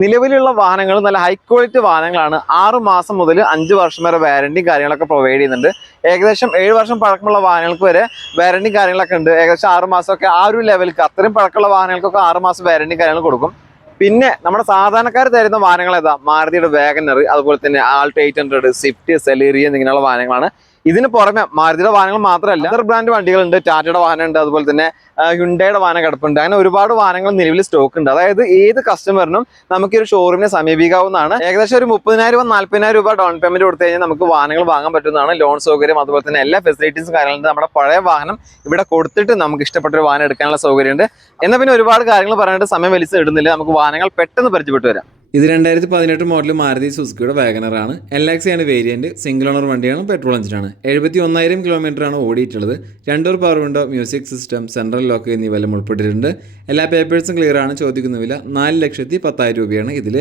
നിലവിലുള്ള വാഹനങ്ങൾ നല്ല ഹൈ ക്വാളിറ്റി വാഹനങ്ങളാണ്. 6 മാസം മുതൽ 5 വർഷം വരെ വാറന്റി കാര്യങ്ങളൊക്കെ പ്രൊവൈഡ് ചെയ്യുന്നുണ്ട്. ഏകദേശം 7 വർഷം പഴക്കമുള്ള വാഹനങ്ങൾക്ക് വരെ വാറന്റി കാര്യങ്ങളൊക്കെ ഉണ്ട്. ഏകദേശം 6 മാസമൊക്കെ ആ ഒരു ലെവലിൽ അത്രയും പഴക്കമുള്ള വാഹനങ്ങൾക്കൊക്കെ 6 മാസം വാറന്റി കാര്യങ്ങൾ കൊടുക്കും. പിന്നെ നമ്മുടെ സാധാരണക്കാർ തരുന്ന വാഹനങ്ങൾ ഏതാ? മാരുതിയുടെ വാഗനർ, അതുപോലെ തന്നെ ആൾട്ടോ 800, സ്വിഫ്റ്റ്, സെലീറിയ എന്നിങ്ങനെയുള്ള വാഹനങ്ങളാണ്. ഇതിന് പുറമെ മാരുതിയുടെ വാഹനങ്ങൾ മാത്രമല്ല അതർ ബ്രാൻഡ് വണ്ടികളുണ്ട്. ടാറ്റയുടെ വാഹനം ഉണ്ട്, അതുപോലെ തന്നെ ഹ്യുണ്ടയുടെ വാഹനം കിടപ്പുണ്ട്. അങ്ങനെ ഒരുപാട് വാഹനങ്ങൾ നിലവിൽ സ്റ്റോക്ക് ഉണ്ട്. അതായത് ഏത് കസ്റ്റമറിനും നമുക്ക് ഈ ഒരു ഷോറൂമിനെ സമീപിക്കാവുന്നതാണ്. ഏകദേശം ഒരു 30,000-40,000 രൂപ ഡൗൺ പേയ്മെന്റ് കൊടുത്തു കഴിഞ്ഞാൽ നമുക്ക് വാഹനങ്ങൾ വാങ്ങാൻ പറ്റുന്നതാണ്. ലോൺ സൗകര്യം, അതുപോലെ തന്നെ എല്ലാ ഫെസിലിറ്റീസും കാര്യങ്ങളുണ്ട്. നമ്മുടെ പഴയ വാഹനം ഇവിടെ കൊടുത്തിട്ട് നമുക്ക് ഇഷ്ടപ്പെട്ട ഒരു വാഹനം എടുക്കാനുള്ള സൗകര്യമുണ്ട്. എന്നാൽ പിന്നെ ഒരുപാട് കാര്യങ്ങൾ പറയാനായിട്ട് സമയം വലിച്ച് ഇടുന്നില്ല. നമുക്ക് വാഹനങ്ങൾ പെട്ടെന്ന് പരിചയപ്പെട്ടു വരാം. ഇത് 2018 മോഡൽ മാരുതി സുസുക്കിയുടെ വാഗനറാണ്. LX ആണ് വേരിയന്റ്. സിംഗിൾ ഓണർ വണ്ടിയാണ്. പെട്രോൾ എഞ്ചിനാണ്. 71,000 കിലോമീറ്ററാണ് ഓടിയിട്ടുള്ളത്. 2 door power window, music system, central lock എന്നിവയെല്ലാം ഉൾപ്പെട്ടിട്ടുണ്ട്. എല്ലാ പേപ്പേഴ്സും ക്ലിയർ ആണ്. ചോദിക്കുന്ന വില 4,10,000 രൂപയാണ്. ഇതിൽ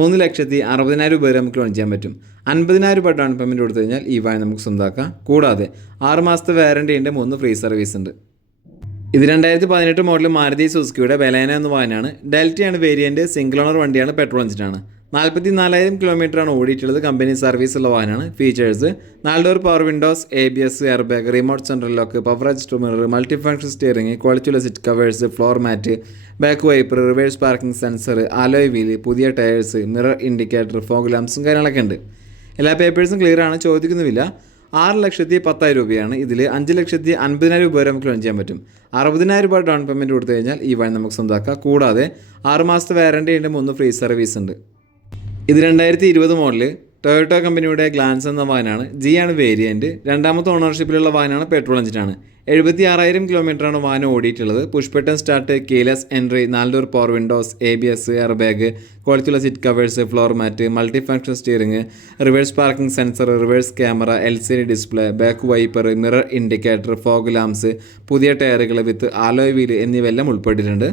3,60,000 രൂപ വരെ നമുക്ക് ലോൺ ചെയ്യാൻ പറ്റും. 50,000 രൂപ ഡൗൺ പേയ്മെൻറ്റ് കൊടുത്തു കഴിഞ്ഞാൽ ഈ വാഹനം നമുക്ക് സ്വന്തമാക്കാം. കൂടാതെ 6 മാസത്തെ വാറണ്ടി ഉണ്ട്, 3 ഫ്രീ സർവീസ് ഉണ്ട്. ഇത് 2018 മോഡൽ മാരുതി സുസുക്കിയുടെ ബലേന എന്ന വാഹനമാണ്. ഡെൽറ്റയാണ് വേരിയന്റ്. സിംഗിൾ ഓണർ വണ്ടിയാണ്. പെട്രോൾ എഞ്ചിനാണ്. 44,000 കിലോമീറ്ററാണ് ഓടിയിട്ടുള്ളത്. കമ്പനി സർവീസ് ഉള്ള വാഹനമാണ്. Features: 4 door power windows, ABS, air bag, remote central lock, power adjust mirror, multi function steering, ക്വാളിറ്റിയുള്ള seat covers, floor mat, back wiper, reverse parking sensor, alloy wheel, പുതിയ tyres, mirror indicator, fog ലാംപ്സും കാര്യങ്ങളൊക്കെ ഉണ്ട്. എല്ലാ പേപ്പേഴ്സും clear ആണ്. ചോദിക്കുന്നുമില്ല 6,10,000 രൂപയാണ്. ഇതിൽ 5,50,000 രൂപ വരെ നമുക്ക് ലോൺ ചെയ്യാൻ പറ്റും. 60,000 രൂപ ഡൗൺ പേയ്മെൻറ്റ് കൊടുത്തു കഴിഞ്ഞാൽ ഈ വാഹനം നമുക്ക് സ്വന്തമാക്കാം. കൂടാതെ 6 മാസത്തെ വാറണ്ടി ഉണ്ട്, 3 ഫ്രീ സർവീസ് ഉണ്ട്. ഇത് 2020 മോഡൽ ടൊയോട്ടോ കമ്പനിയുടെ ഗ്ലാൻസ് എന്ന വാഹനമാണ്. ആണ് വേരിയൻറ്റ്. 2ാമത്തെ ഓണർഷിപ്പിലുള്ള വാഹനമാണ്. പെട്രോൾ എഞ്ചിനാണ്. 76,000 കിലോമീറ്ററാണ് വാഹനം ഓടിയിട്ടുള്ളത്. Push button start, keyless entry, 4 door power windows, ABS, air bag, ക്വാളിറ്റിയുള്ള seat covers, floor mat, multi function steering, reverse parking sensor, reverse camera, LCD display, back wiper, mirror indicator, fog lamps, പുതിയ ടയറുകൾ വിത്ത് alloy wheel എന്നിവയെല്ലാം ഉൾപ്പെട്ടിട്ടുണ്ട്.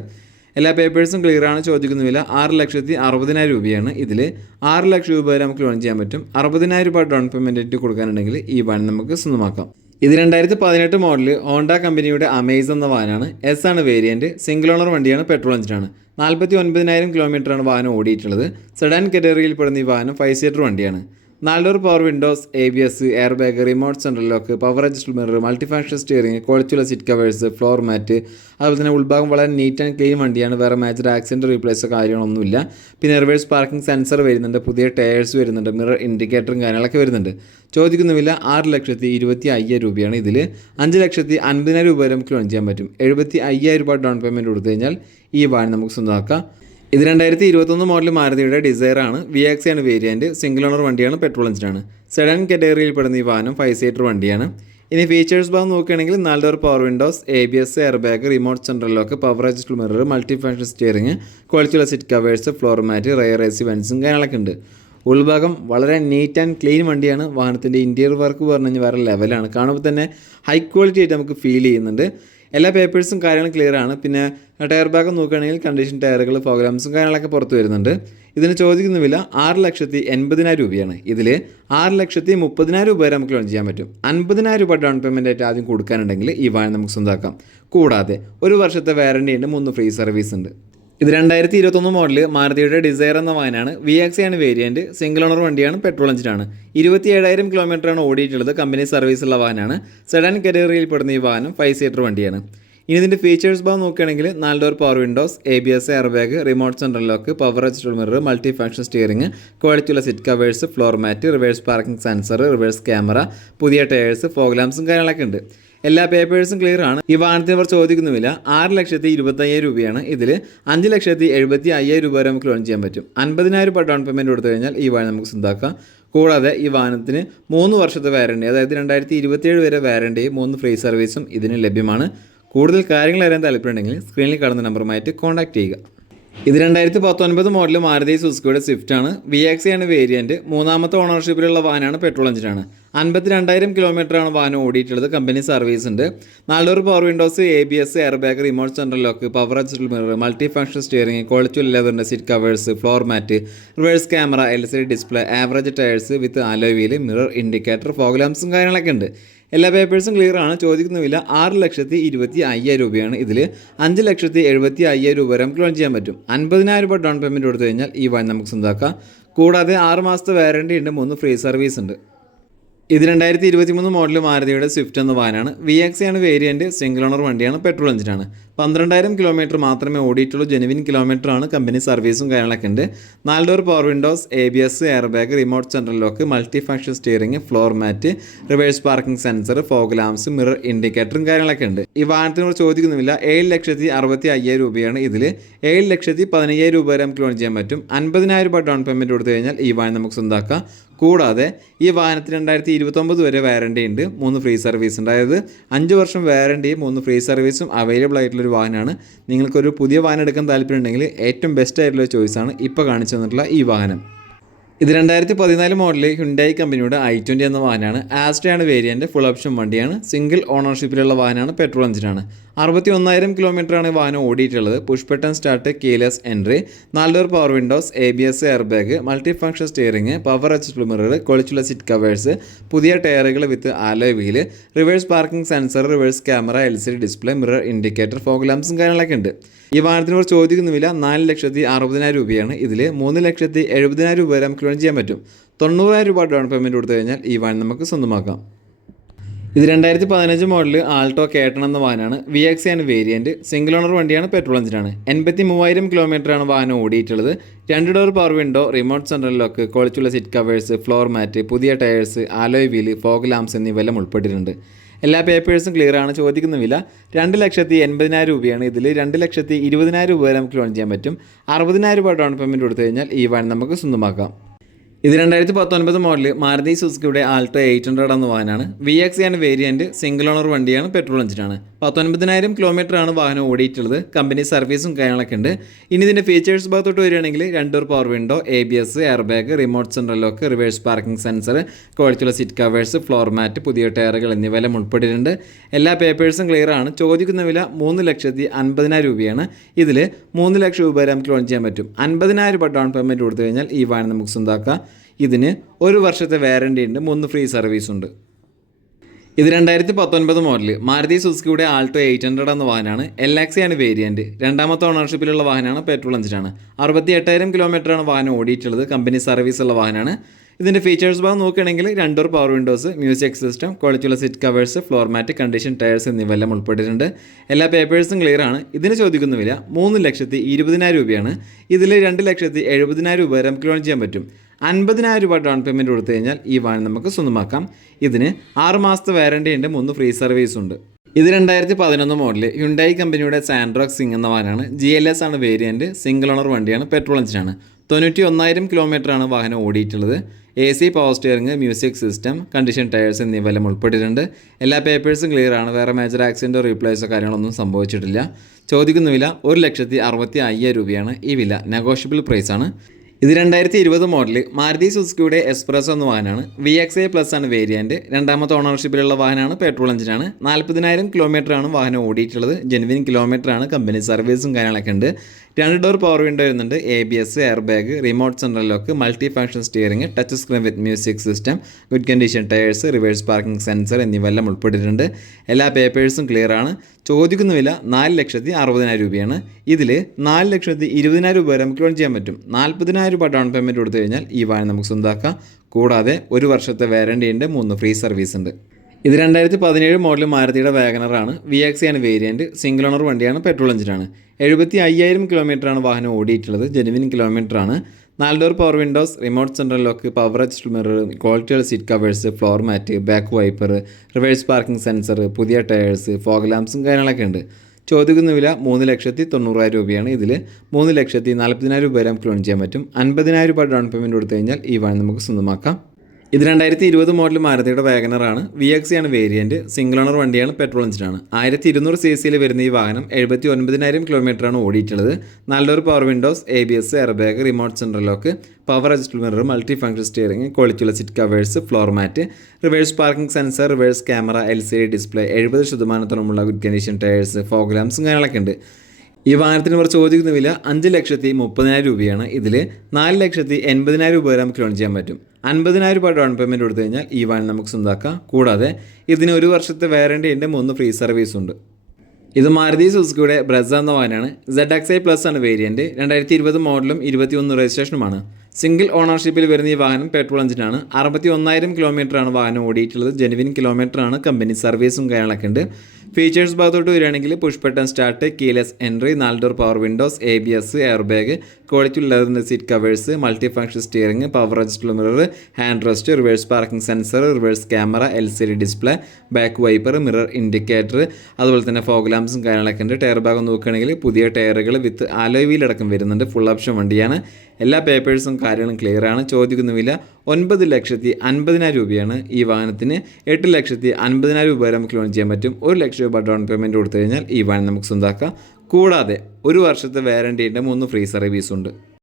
എല്ലാ പേപ്പേഴ്സും clear ആണ്. ചോദിക്കുന്ന വില 6,60,000 രൂപയാണ്. ഇതിൽ 6 ലക്ഷം രൂപ വരെ നമുക്ക് ലോൺ ചെയ്യാൻ പറ്റും. 60,000 രൂപ ഡൗൺ പേയ്മെൻറ്റ് കൊടുക്കാനുണ്ടെങ്കിൽ ഈ വാഹനം നമുക്ക് സ്വന്തമാക്കാം. ഇത് 2018 മോഡൽ ഹോണ്ട കമ്പനിയുടെ അമേസ് എന്ന വാഹനമാണ്. S ആണ് വേരിയൻറ്റ്. സിംഗിൾ ഓണർ വണ്ടിയാണ്. പെട്രോൾ എഞ്ചിനാണ്. 49,000 കിലോമീറ്ററാണ് വാഹനം ഓടിയിട്ടുള്ളത്. സെഡാൻ കാറ്റഗറിയിൽ പെടുന്ന ഈ വാഹനം 5 സീറ്റർ വണ്ടിയാണ്. 4 door power windows, ABS, air bag, remote central lock, power adjust mirror, multi function steering, ക്വാളിറ്റിയുള്ള സീറ്റ് കവേഴ്സ്, ഫ്ലോർ മാറ്റ്. അതുപോലെ തന്നെ ഉൾഭാഗം വളരെ നീറ്റ് ആൻഡ് ക്ലീൻ വണ്ടിയാണ്. വേറെ മേജർ ആക്സിഡൻറ്റ് റീപ്ലേസോ കാര്യങ്ങളൊന്നുമില്ല. പിന്നെ റിവേഴ്സ് പാർക്കിംഗ് സെൻസർ വരുന്നുണ്ട്, പുതിയ ടയേഴ്സ് വരുന്നുണ്ട്, മിറർ ഇൻഡിക്കേറ്ററും കാര്യങ്ങളൊക്കെ വരുന്നുണ്ട്. ചോദിക്കുന്ന വില 6,25,000 രൂപയാണ്. ഇതിൽ 5,50,000 രൂപ വരെ നമുക്ക് ലോൺ ചെയ്യാൻ പറ്റും. 75,000 രൂപ ഡൗൺ പേയ്മെൻറ്റ് കൊടുത്തു കഴിഞ്ഞാൽ ഈ വാഹനം നമുക്ക് സ്വന്തമാക്കാം. ഇത് 2021 മോഡൽ മാരുതിയുടെ ഡിസയർ ആണ്. VX ആണ് വേരിയൻറ്റ്. സിംഗിൾ ഓണർ വണ്ടിയാണ്. പെട്രോൾ എഞ്ചിനാണ്. സെഡാൻ കാറ്റഗറിയിൽ പെടുന്ന ഈ വാഹനം 5 സീറ്റർ വണ്ടിയാണ്. ഇനി ഫീച്ചേഴ്സ് ഭാഗം നോക്കുകയാണെങ്കിൽ 4 door power windows, ABS, air bag, remote central lock, power adjust mirror, multi function steering, ക്വാളിറ്റിയുള്ള seat covers, floor mat, rear AC വെൻസും കാര്യങ്ങളൊക്കെ ഉണ്ട്. ഉൾഭാഗം വളരെ നീറ്റ് ആൻഡ് ക്ലീൻ വണ്ടിയാണ്. വാഹനത്തിൻ്റെ ഇൻറ്റീരിയർ വർക്ക് പറഞ്ഞു കഴിഞ്ഞാൽ വേറെ ലെവലാണ്. കാണുമ്പോൾ തന്നെ ഹൈ ക്വാളിറ്റി ആയിട്ട് നമുക്ക് ഫീൽ ചെയ്യുന്നുണ്ട്. എല്ലാ പേപ്പേഴ്സും കാര്യങ്ങളും ക്ലിയർ ആണ്. പിന്നെ ടയർ ഭാഗം നോക്കുകയാണെങ്കിൽ കണ്ടീഷൻ ടയറുകൾ, പ്രോഗ്രാംസും കാര്യങ്ങളൊക്കെ പുറത്ത് വരുന്നുണ്ട്. ഇതിന് ചോദിക്കുന്ന വില 6,80,000 രൂപയാണ്. ഇതിൽ 6,30,000 രൂപ വരെ നമുക്ക് ലോൺ ചെയ്യാൻ പറ്റും. 50,000 രൂപ ഡൗൺ പേയ്മെൻ്റ് ആയിട്ട് ആദ്യം കൊടുക്കാനുണ്ടെങ്കിൽ ഈ വാഹനം നമുക്ക് സ്വന്തമാക്കാം. കൂടാതെ 1 വർഷത്തെ വാറണ്ടി ഉണ്ട്, 3 ഫ്രീ സർവീസ് ഉണ്ട്. ഇത് 2021 മോഡൽ മാരുതിയുടെ ഡിസയർ എന്ന വാഹനമാണ്. VX ആണ് വേരിയൻറ്റ്. സിംഗിൾ ഓണർ വണ്ടിയാണ്. പെട്രോൾ എഞ്ചിനാണ്. 27,000 കിലോമീറ്ററാണ് ഓടിയിട്ടുള്ളത്. കമ്പനി സർവീസുള്ള വാഹനമാണ്. സെഡാൻ കാറ്റഗറിയിൽ പെടുന്ന ഈ വാഹനം 5 സീറ്റർ വണ്ടിയാണ്. ഇനി ഇതിൻ്റെ ഫീച്ചേഴ്സ് ഭാഗം നോക്കുകയാണെങ്കിൽ 4 door power windows, ABS, air bag, remote central lock, power adjust mirror, multi function steering, ക്വാളിറ്റിയുള്ള seat covers, floor mat, reverse parking sensor, reverse camera, പുതിയ ടയേഴ്സ്, ഫോഗ് ലാംപ്സും കാര്യങ്ങളൊക്കെ ഉണ്ട്. എല്ലാ പേപ്പേഴ്സും ക്ലിയർ ആണ്. ഈ വാഹനത്തിന് അവർ ചോദിക്കുന്നുമില്ല 6,25,000 രൂപയാണ്. ഇതിൽ 5,70,500 രൂപ വരെ നമുക്ക് ലോൺ ചെയ്യാൻ പറ്റും. 50,000 രൂപ ഡൗൺ പേയ്മെൻറ്റ് കൊടുത്തു കഴിഞ്ഞാൽ ഈ വാഹനം നമുക്ക് സ്വന്തമാക്കാം. കൂടാതെ ഈ വാഹനത്തിന് 3 വർഷത്തെ വാറണ്ടി, അതായത് 2027 വരെ വാറണ്ടി, 3 ഫ്രീ സർവീസും ഇതിന് ലഭ്യമാണ്. കൂടുതൽ കാര്യങ്ങൾ അറിയാൻ താല്പര്യമുണ്ടെങ്കിൽ സ്ക്രീനിൽ കാണുന്ന നമ്പറുമായിട്ട് കോൺടാക്ട് ചെയ്യുക. ഇത് 2019 മോഡൽ മാരുതി സുസുക്കിയുടെ സ്വിഫ്റ്റ് ആണ്. VX ആണ് വേരിയൻറ്റ്. 3ാമത്തെ ഓണർഷിപ്പിലുള്ള വാഹനമാണ്. പെട്രോൾ എഞ്ചിനാണ്. 52,000 കിലോമീറ്ററാണ് വാഹനം ഓടിയിട്ടുള്ളത്. കമ്പനി സർവീസ് ഉണ്ട്. 4 door power windows, ABS, air bag, remote central lock, power adjustable mirror, multi function steering, quality ലെതറിൻ്റെ seat covers, floor mat, reverse camera, LCD display, average tyres with alloy wheel, mirror indicator, fog ലാംപ്സും കാര്യങ്ങളൊക്കെ ഉണ്ട്. എല്ലാ പേപ്പേഴ്സും clear ആണ്. ചോദിക്കുന്ന വില 6,25,000 രൂപയാണ്. ഇതിൽ 5,75,000 രൂപ വരെ നമുക്ക് ലോൺ ചെയ്യാൻ പറ്റും. 50,000 രൂപ ഡൗൺ പേയ്മെൻറ്റ് കൊടുത്തു കഴിഞ്ഞാൽ ഈ വാഹനം നമുക്ക് സ്വന്തമാക്കാം. കൂടാതെ 6 മാസത്തെ വാറണ്ടി ഉണ്ട്, 3 ഫ്രീ സർവീസ് ഉണ്ട്. ഇത് 2023 മോഡൽ മാരുതിയുടെ സ്വിഫ്റ്റ് എന്ന വാഹനമാണ്. VX ആണ് വേരിയൻറ്റ്. സിംഗിൾ ഓണർ വണ്ടിയാണ്. പെട്രോൾ എഞ്ചിനാണ്. 12,000 കിലോമീറ്റർ മാത്രമേ ഓടിയിട്ടുള്ളൂ. ജെനുവിൻ കിലോമീറ്ററാണ്. കമ്പനി സർവീസും കാര്യങ്ങളൊക്കെ ഉണ്ട്. 4 door power windows, ABS, air bag, remote central lock, multi function steering, floor mat, reverse parking sensor, fog lamps, mirror ഇൻഡിക്കേറ്ററും കാര്യങ്ങളൊക്കെ ഉണ്ട്. ഈ വാഹനത്തിനോട് ചോദിക്കുന്നില്ല 7,65,000 രൂപയാണ്. ഇതിൽ 7,15,000 രൂപ വരെ നമുക്ക് ലോൺ ചെയ്യാൻ പറ്റും. 50,000 രൂപ ഡൗൺ പേയ്മെൻറ്റ് കൊടുത്തു കഴിഞ്ഞാൽ ഈ വാഹനം നമുക്ക് സ്വന്തമാക്കാം. കൂടാതെ ഈ വാഹനത്തിന് 2029 വരെ വാറണ്ടി ഉണ്ട്, 3 ഫ്രീ സർവീസ് ഉണ്ട്. അതായത് 5 വർഷം വാറണ്ടിയും 3 ഫ്രീ സർവീസും അവൈലബിൾ ആയിട്ടുള്ളൊരു വാഹനമാണ്. നിങ്ങൾക്കൊരു പുതിയ വാഹനം എടുക്കാൻ താല്പര്യമുണ്ടെങ്കിൽ ഏറ്റവും ബെസ്റ്റ് ആയിട്ടുള്ള ചോയ്സാണ് ഇപ്പോൾ കാണിച്ചു തന്നിട്ടുള്ള ഈ വാഹനം. ഇത് 2014 മോഡൽ ഹ്യുണ്ടായി കമ്പനിയുടെ i20 എന്ന വാഹനമാണ്. ആസ്ട്രയാണ് വേരിയൻറ്റ്. ഫുൾ ഓപ്ഷൻ വണ്ടിയാണ്. സിംഗിൾ ഓണർഷിപ്പിലുള്ള വാഹനമാണ്. പെട്രോൾ എഞ്ചിനാണ്. 61,000 കിലോമീറ്ററാണ് വാഹനം ഓടിയിട്ടുള്ളത്. Push button start, keyless entry, 4 door power windows, ABS, air bag, multi function steering, power adjustable mirror, ക്വാളിറ്റിയുള്ള സീറ്റ് കവേഴ്സ്, പുതിയ ടയറുകൾ with alloy wheel, reverse parking sensor, reverse camera, LCD display, mirror indicator, fog ലാംപ്സും കാര്യങ്ങളൊക്കെ ഉണ്ട്. ഈ വാഹനത്തിന് കുറിച്ച് ചോദിക്കുന്ന വില 4,60,000 രൂപയാണ്. ഇതിൽ 3,70,000 രൂപ വരെ നമുക്ക് ലോൺ ചെയ്യാൻ പറ്റും. 90,000 രൂപ ഡൗൺ പേയ്മെൻറ്റ് കൊടുത്തു കഴിഞ്ഞാൽ ഈ വാഹനം നമുക്ക് സ്വന്തമാക്കാം. ഇത് 2015 മോഡൽ ആൾട്ടോ കേട്ടൺ എന്ന വാഹനമാണ്. VX ആണ് വേരിയൻറ്റ്. സിംഗിൾ ഓണർ വണ്ടിയാണ്. പെട്രോൾ എഞ്ചിനാണ്. 83,000 കിലോമീറ്ററാണ് വാഹനം ഓടിയിട്ടുള്ളത്. 2 door power window, remote central lock, ക്വാളിറ്റിയുള്ള സീറ്റ് കവേഴ്സ്, ഫ്ലോർ മാറ്റ്, പുതിയ ടയേഴ്സ്, ആലോയ് വീല്, ഫോഗ് ലാംപ്സ് എന്നിവയെല്ലാം ഉൾപ്പെട്ടിട്ടുണ്ട്. എല്ലാ പേപ്പേഴ്സും ക്ലിയർ ആണ്. ചോദിക്കുന്ന വില 2,80,000 രൂപയാണ്. ഇതിൽ 2,20,000 രൂപ വരെ നമുക്ക് ലോൺ ചെയ്യാൻ പറ്റും. 60,000 രൂപ ഡൗൺ പേയ്മെൻറ്റ് കൊടുത്തു കഴിഞ്ഞാൽ ഈ വാഹനം നമുക്ക് സ്വന്തമാക്കാം. ഇത് 2019 മോഡൽ മാരുതി സുസുക്കിയുടെ ആൾട്ടോ 800 എന്ന വാഹനമാണ്. VX ആണ് വേരിയൻറ്റ്. സിംഗിൾ ഓണർ വണ്ടിയാണ്. പെട്രോൾ എഞ്ചിനാണ്. 19,000 കിലോമീറ്ററാണ് വാഹനം ഓടിയിട്ടുള്ളത്. കമ്പനി സർവീസും കാര്യങ്ങളൊക്കെ ഉണ്ട്. ഇനി ഇതിൻ്റെ ഫീച്ചേഴ്സ് ഭാഗത്തോട്ട് വരികയാണെങ്കിൽ 2 door power window, ABS, air bag, remote central lock, reverse parking sensor, ക്വാളിറ്റിയുള്ള സീറ്റ് കവേഴ്സ്, ഫ്ലോർ മാറ്റ്, പുതിയ ടയറുകൾ എന്നിവയെല്ലാം ഉൾപ്പെട്ടിട്ടുണ്ട്. എല്ലാ പേപ്പേഴ്സും ക്ലിയർ ആണ്. ചോദിക്കുന്ന വില 3,50,000 രൂപയാണ്. ഇതിൽ 3 ലക്ഷം രൂപ വരെ നമുക്ക് ലോൺ ചെയ്യാൻ പറ്റും. 50,000 രൂപ ഡൗൺ പേയ്മെൻറ്റ് കൊടുത്തു കഴിഞ്ഞാൽ ഈ വാഹനം നമുക്ക് സ്വന്തമാക്കാം. ഇതിന് 1 വർഷത്തെ വാറണ്ടി ഉണ്ട്, 3 ഫ്രീ സർവീസ് ഉണ്ട്. ഇത് 2019 മോഡൽ മാരുതി സുസുക്കിയുടെ ആൾട്ടോ 800 എന്ന വാഹനമാണ്. LX ആണ് വേരിയൻറ്റ്. 2ാമത്തെ ഓണർഷിപ്പിലുള്ള വാഹനമാണ്. പെട്രോൾ എഞ്ചിനാണ്. 68,000 കിലോമീറ്ററാണ് വാഹനം ഓടിയിട്ടുള്ളത്. കമ്പനി സർവീസുള്ള വാഹനമാണ്. ഇതിൻ്റെ ഫീച്ചേഴ്സ് ഭാഗം നോക്കുകയാണെങ്കിൽ 2 door power windows, music system, ക്വാളിറ്റിയുള്ള seat covers, floor mat, condition tyres എന്നിവയെല്ലാം ഉൾപ്പെട്ടിട്ടുണ്ട്. എല്ലാ പേപ്പേഴ്സും ക്ലിയർ ആണ്. ഇതിന് ചോദിക്കുന്ന വില 3,20,000 രൂപയാണ്. ഇതിൽ 2,70,000 രൂപ വരെ നമുക്ക് ലോൺ ചെയ്യാൻ പറ്റും. 50,000 രൂപ ഡൗൺ പേയ്മെൻറ്റ് കൊടുത്തു കഴിഞ്ഞാൽ ഈ വാഹനം നമുക്ക് സ്വന്തമാക്കാം. ഇതിന് 6 മാസത്തെ വാറണ്ടി ഉണ്ട്, 3 ഫ്രീ സർവീസ് ഉണ്ട്. ഇത് 2011 മോഡൽ ഹ്യുണ്ടായി കമ്പനിയുടെ സാൻഡ്രോക്സ് സിംഗ് എന്ന വാഹനമാണ്. GLS ആണ് വേരിയൻറ്റ്. സിംഗിൾ ഓണർ വണ്ടിയാണ്. പെട്രോൾ എഞ്ചിനാണ്. 91,000 കിലോമീറ്ററാണ് വാഹനം ഓടിയിട്ടുള്ളത്. AC, power steering, music system, condition tyres എന്നിവയെല്ലാം ഉൾപ്പെട്ടിട്ടുണ്ട്. എല്ലാ പേപ്പേഴ്സും ക്ലിയർ ആണ്. വേറെ മേജർ ആക്സിഡൻറ്റോ റീപ്ലേസോ കാര്യങ്ങളൊന്നും സംഭവിച്ചിട്ടില്ല. ചോദിക്കുന്ന വില 1,60,500 രൂപയാണ്. ഈ വില നെഗോഷ്യബിൾ പ്രൈസാണ്. ഇത് 2020 മോഡൽ മാരുതി സുസുക്കിയുടെ എക്സ്പ്രസ് എന്ന വാഹനമാണ്. VXA പ്ലസ് ആണ് വേരിയൻറ്റ്. 2ാമത്തെ ഓണർഷിപ്പിലുള്ള വാഹനമാണ്. പെട്രോൾ എഞ്ചിനാണ്. 40,000 കിലോമീറ്ററാണ് വാഹനം ഓടിയിട്ടുള്ളത്. ജെനുവിൻ കിലോമീറ്ററാണ്. കമ്പനി സർവീസും കാര്യങ്ങളൊക്കെ ഉണ്ട്. 2 ഡോർ പവർ വിൻഡോ വരുന്നുണ്ട്. ABS, air bag, remote central lock, multi function steering, touch screen with music system, good condition tyres, reverse parking sensor എന്നിവയെല്ലാം ഉൾപ്പെട്ടിട്ടുണ്ട്. എല്ലാ പേപ്പേഴ്സും ക്ലിയർ ആണ്. ചോദിക്കുന്ന വില 4,60,000 രൂപയാണ്. ഇതിൽ 4,20,000 രൂപ വരെ നമുക്ക് ലോൺ ചെയ്യാൻ പറ്റും. 40,000 രൂപ ഡൗൺ പേയ്മെൻറ്റ് കൊടുത്തു കഴിഞ്ഞാൽ ഈ വാഹനം നമുക്ക് സ്വന്തമാക്കാം. കൂടാതെ 1 വർഷത്തെ വാറണ്ടി ഉണ്ട്, 3 ഫ്രീ സർവീസ് ഉണ്ട്. ഇത് 2017 മോഡൽ മാരുതിയുടെ വാഗണറാണ്. VX ആണ് വേരിയൻറ്റ്. സിംഗിൾ ഓണർ വണ്ടിയാണ്. പെട്രോൾ എഞ്ചിനാണ്. 75,000 കിലോമീറ്ററാണ് വാഹനം ഓടിയിട്ടുള്ളത്. ജെനുവിൻ കിലോമീറ്ററാണ്. 4 door power windows, remote central lock, power adjustable mirror, ക്വാളിറ്റിയുള്ള seat covers, floor mat, back wiper, reverse parking sensor, പുതിയ ടയേഴ്സ്, ഫോഗ് ലാംപ്സും കാര്യങ്ങളൊക്കെ ഉണ്ട്. ചോദിക്കുന്ന വില 3,90,000 രൂപയാണ്. ഇതിൽ 3,40,000 രൂപ വരെ നമുക്ക് ലോൺ ചെയ്യാൻ പറ്റും. 50,000 രൂപ ഡൗൺ പേയ്മെൻറ്റ് കൊടുത്തു കഴിഞ്ഞാൽ ഈ വാഹനം നമുക്ക് സ്വന്തമാക്കാം. ഇത് 2020 മോഡൽ മാരുതിയുടെ വാഗനറാണ്. VX ആണ് വേരിയൻറ്റ്. സിംഗിൾ ഓണർ വണ്ടിയാണ്, പെട്രോൾ എഞ്ചിനാണ്. 1200 cc വരുന്ന ഈ വാഹനം 79,000 കിലോമീറ്ററാണ് ഓടിയിട്ടുള്ളത്. 4 door power windows, ABS, air bag, remote central lock, power adjustable mirror, multi function steering, ക്വാളിറ്റിയുള്ള seat covers, floor mat, reverse parking sensor, reverse camera, LCD display, 70% good condition tyres, fog ലാംപ്സും കാര്യങ്ങളൊക്കെ ഉണ്ട്. ഈ വാഹനത്തിന് ഇവർ ചോദിക്കുന്ന വില 5,30,30,000 രൂപയാണ്. ഇതിൽ 4,80,000 രൂപ വരെ നമുക്ക് ലോൺ ചെയ്യാൻ പറ്റും. 50,000 രൂപ ഡൗൺ പേയ്മെൻറ്റ് കൊടുത്തു കഴിഞ്ഞാൽ ഈ വാഹനം നമുക്ക് സ്വന്തമാക്കാം. കൂടാതെ ഇതിന് 1 വർഷത്തെ വാറണ്ടി ഉണ്ട്, 3 ഫ്രീ സർവീസ് ഉണ്ട്. ഇത് മാരുതി സുസുക്കിയുടെ ബ്രസ എന്ന വാഹനമാണ്. ZXi പ്ലസ് ആണ് വേരിയൻറ്റ്. 2020 മോഡലും 21 രജിസ്ട്രേഷനുമാണ്. സിംഗിൾ ഓണർഷിപ്പിൽ വരുന്ന ഈ വാഹനം പെട്രോൾ എഞ്ചിനാണ്. 61,000 കിലോമീറ്ററാണ് വാഹനം ഓടിയിട്ടുള്ളത്. ജെനുവിൻ കിലോമീറ്ററാണ്. കമ്പനി സർവീസും കാര്യങ്ങളൊക്കെ ഉണ്ട്. ഫീച്ചേഴ്സ് ഭാഗത്തോട്ട് വരികയാണെങ്കിൽ push button start, keyless entry, 4 door power windows, ABS, air bag, quality leather seat covers, multi function steering, power adjustable mirror, hand rest, reverse parking sensor, reverse camera, LCD display, back wiper, mirror indicator, അതുപോലെ തന്നെ fog ലാംപ്സും കാര്യങ്ങളൊക്കെ ഉണ്ട്. Tyre ഭാഗം നോക്കുകയാണെങ്കിൽ പുതിയ ടയറുകൾ വിത്ത് alloy wheel അടക്കം വരുന്നുണ്ട്. ഫുൾ ഓപ്ഷൻ വണ്ടിയാണ്. എല്ലാ പേപ്പേഴ്സും കാര്യങ്ങളും ക്ലിയർ ആണ്. ചോദിക്കുന്ന വില 9,50,000 രൂപയാണ്. ഈ വാഹനത്തിന് 8,50,000 രൂപ വരെ നമുക്ക് ലോൺ ചെയ്യാൻ പറ്റും. 1 ലക്ഷം രൂപ ഡൗൺ പേയ്മെൻറ്റ് കൊടുത്തു കഴിഞ്ഞാൽ ഈ വാഹനം നമുക്ക് സ്വന്തമാക്കാം. കൂടാതെ 1 വർഷത്തെ വാറണ്ടി ഉണ്ട്, 3 ഫ്രീ സർവീസ് ഉണ്ട്.